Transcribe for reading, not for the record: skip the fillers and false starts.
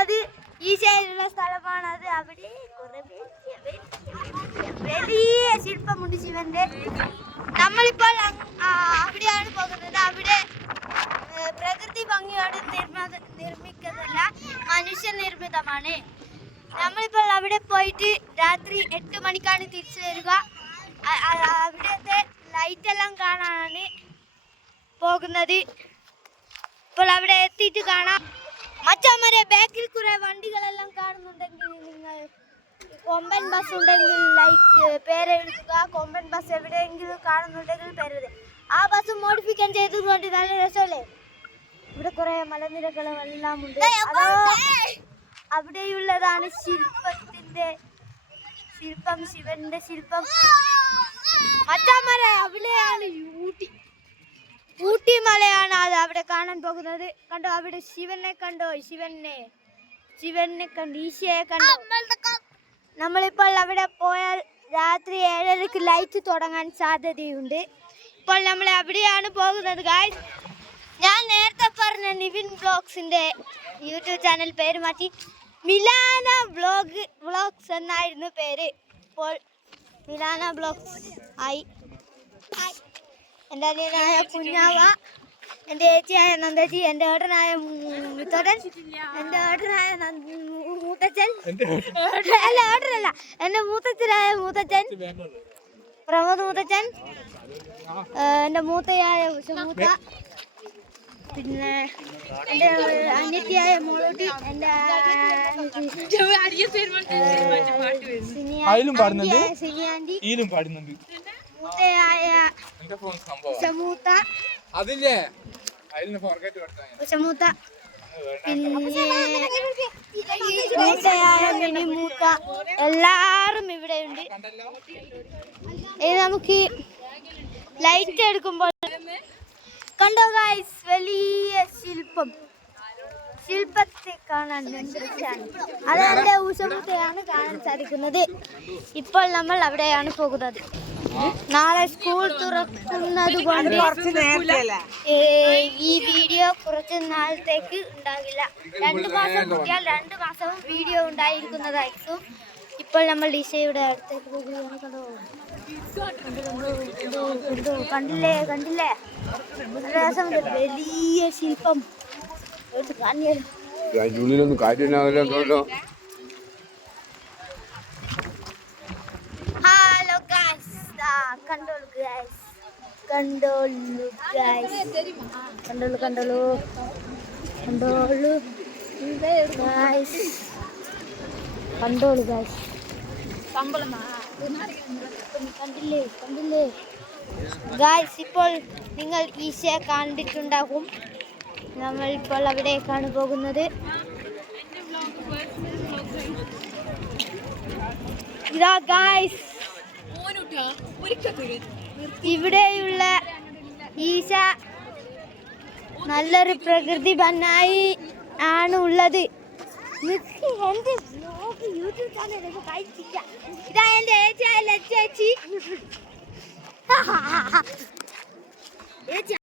ഉള്ളത് ഈശയിലുള്ള സ്ഥലമാണത്. അവിടെ വലിയ ശില്പമുണ്ട് ശിവന്റെ. നമ്മളിപ്പോൾ അവിടെയാണ് പോകുന്നത്. അവിടെ പ്രകൃതി ഭംഗിയോട് നിർമ്മിക്കുന്നതല്ല, മനുഷ്യനിർമ്മിതമാണ്. നമ്മളിപ്പോൾ അവിടെ പോയിട്ട് രാത്രി 8 മണിക്കാണ് തിരിച്ചു വരിക. അവിടുത്തെ ലൈറ്റ് എല്ലാം കാണാനാണ് പോകുന്നത്. ഇപ്പോൾ അവിടെ എത്തിയിട്ട് കാണാം. മച്ചന്മാരെ, ബാക്കിൽ കുറെ വണ്ടികളെല്ലാം കാണുന്നുണ്ടെങ്കിൽ നിങ്ങൾ കൊമ്പൻ ബസ് ഉണ്ടെങ്കിൽ പേരെഴുതുക. കൊമ്പൻ ബസ് എവിടെയെങ്കിലും കാണുന്നുണ്ടെങ്കിൽ പേരെഴുതുക. ആ ബസ് മോഡിഫിക്കേഷൻ ചെയ്തുകൊണ്ട് നല്ല രസമല്ലേ. ഇവിടെ കുറെ മലനിരകളും എല്ലാം ഉണ്ട്. അവിടെയുള്ളതാണ് ശില്പം, ശിവന്റെ ശില്പം. മച്ചന്മാരെ, അവിടെയാണ് ഊട്ടി മലയാണ് അത് അവിടെ കാണാൻ പോകുന്നത്. കണ്ടോ, അവിടെ ശിവനെ കണ്ടോ? ശിവനെ കണ്ടു, ഈശയെ കണ്ടോ? നമ്മളിപ്പോൾ അവിടെ പോയാൽ രാത്രി 7:30 ലൈറ്റ് തുടങ്ങാൻ സാധ്യതയുണ്ട്. ഇപ്പോൾ നമ്മൾ അവിടെയാണ് പോകുന്നത് ഗായ്സ്. ഞാൻ നേരത്തെ പറഞ്ഞ നിവിൻ വ്ളോഗ്സിന്റെ യൂട്യൂബ് ചാനൽ പേര് മാറ്റി മിലാന വ്ളോഗ്സ് എന്നായിരുന്നു പേര്. ഇപ്പോൾ മിലാന വ്ളോഗ്സ് ആയി. എൻ്റെ അനിയനായ കുഞ്ഞാവ, എൻ്റെ ചേച്ചിയായ നന്ദജി, എൻ്റെ ഏട്ടനായ മുത്തോടൻ, എൻ്റെ ഏട്ടനായ മൂത്തച്ഛൻ, അല്ല ഏട്ടനല്ല, എൻ്റെ മൂത്തച്ഛനായ മൂത്തച്ഛൻ പ്രമോദ് മൂത്തച്ഛൻ, എൻ്റെ മൂത്തയായ ഉഷമൂത്ത, പിന്നെ എൻ്റെ അനിയത്തിയായ മോളൂട്ടി, എൻ്റെ സിനിയാൻറ്റി, മൂത്തയായ ഉഷമൂത്ത, ഉഷമൂത്ത, പിന്നെ മൂത്തയായ മിനിമൂത്ത, എല്ലാരും ഇവിടെയുണ്ട്. ഇനി നമുക്ക് ലൈറ്റ് എടുക്കുമ്പോൾ കണ്ടോ ഗൈസ്, വലിയ ശില്പത്തെ കാണാൻ രസാണ്. അത് എൻ്റെ ഉഷമൂത്തയാണ് കാണാൻ സാധിക്കുന്നത്. ഇപ്പോൾ നമ്മൾ അവിടെയാണ് പോകുന്നത്. നാളെ സ്കൂൾ തുറക്കുന്നത് കൊണ്ട് ഈ വീഡിയോ കുറച്ച് നാളത്തേക്ക് ഉണ്ടാകില്ല. 2 മാസം കൂട്ടിയാൽ 2 മാസവും വീഡിയോ ഉണ്ടായിരിക്കുന്നതായിരിക്കും. ഇപ്പോൾ നമ്മൾ ഈശയുടെ അടുത്തേക്ക് പോകുകയാണ്. കണ്ടില്ലേ രസമുണ്ട്, വലിയ ശില്പം. ഉള്ളിലൊന്നും കാര്യമില്ല. ഹലോ ഗൈസ്, കണ്ടോളൂ ഗൈസ്. കണ്ടില്ലേ ഗൈസ്, ഇപ്പോൾ നിങ്ങൾ ഈശയെ കണ്ടിട്ടുണ്ടാകും. നമ്മൾ ഇപ്പോൾ അവിടേക്കാണ് പോകുന്നത്. ഇതാ ഗൈസ്, ഇവിടെയുള്ള ഈശ നല്ലൊരു പ്രകൃതി ഭംഗിയായി ആണ് ഉള്ളത്. എന്റെ യൂട്യൂബ് ചാനൽ കഴിച്ചില്ല. ഇതാ എന്റെ ചേച്ചി.